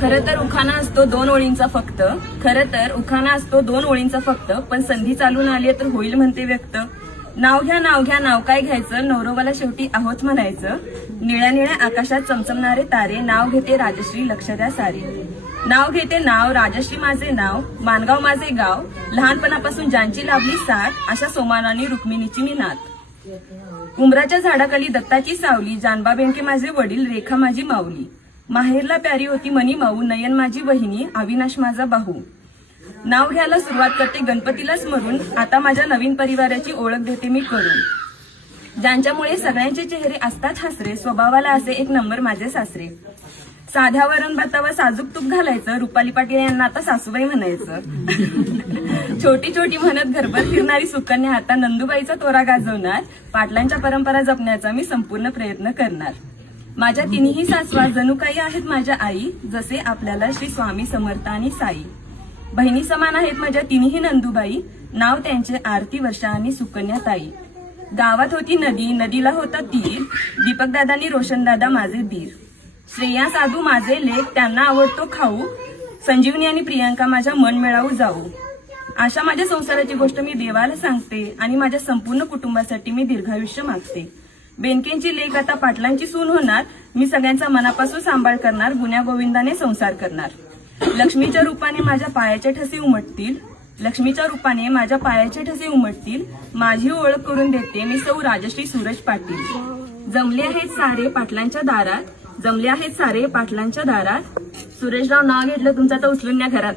खरं तर उखाणा असतो 2 ओळींचा फक्त. खरं तर उखाणा असतो 2 ओळींचा फक्त. पण संधी चालून आली तर होईल म्हणते व्यक्त. नाव घ्या नाव घ्या नाव काय घ्यायचं, नवरोबाला शेवटी आहोत म्हणायचं. निळ्या निळ्या आकाशात चमचमणारे तारे, नाव घेते राजश्री लक्ष द्या सारे. नाव घेते नाव राजश्री माझे नाव, मानगाव माझे गाव, लहानपणापासून ज्यांची लाभली साथ, अशा सोमानानी रुक्मिणीची मी नात. उंबराच्या झाडाखाली दत्ताची सावली, जानबा बेंके माझे वडील, रेखा माझी माऊली. माहेरला प्यारी होती मनी माऊ, नयन माझी बहिणी, अविनाश माझा भाऊ. नाव घ्यायला सुरुवात करते गणपतीला स्मरून, आता माझ्या नवीन परिवाराची ओळख देते मी करून. ज्यांच्यामुळे सगळ्यांचे चेहरे असतात हसरे, स्वभावाला असे एक नंबर माझे सासरे. साध्या वरण भातावर साजूक तूप घालायचं, रुपाली पाटील यांना आता सासूबाई म्हणायचं. छोटी छोटी म्हणत घरभर फिरणारी सुकन्या आता नंदुबाईचा तोरा गाजवणार. पाटलांच्या परंपरा जपण्याचा मी संपूर्ण प्रयत्न करणार. माझ्या तिन्ही सासवा जणू काही आहेत माझ्या आई, जसे आपल्याला श्री स्वामी समर्थ आणि साई. बहिणी समान आहेत माझ्या तिन्ही नंदुबाई, नाव त्यांचे आरती वर्षा आणि सुकन्या ताई. गावात होती नदी, नदीला होता तीर, दीपकदादांनी रोशनदादा माझे दीर. श्रेया साधू माझे लेख, त्यांना आवडतो खाऊ, संजीवनी आणि प्रियांका माझ्या मन मिळावू जाऊ. अशा माझ्या संसाराची गोष्ट मी देवाला सांगते आणि माझ्या संपूर्ण कुटुंबासाठी मी दीर्घायुष्य मागते. बेनकेंची लेख आता पाटलांची सून होणार, मी सगळ्यांचा मनापासून सांभाळ करणार, गुण्या गोविंदाने संसार करणार. लक्ष्मीच्या रूपाने माझ्या पायाचे ठसे उमटतील, लक्ष्मीच्या रूपाने माझ्या पायाचे ठसे उमटतील. माझी ओळख करून देते मी सौ राजश्री सूरज पाटील. जमले आहेत सारे पाटलांच्या दारात, जमले आहेत सारे पाटलांच्या दारात. सुरेशराव नाव घेतलं तुमचं तर उचलून न्या घरात.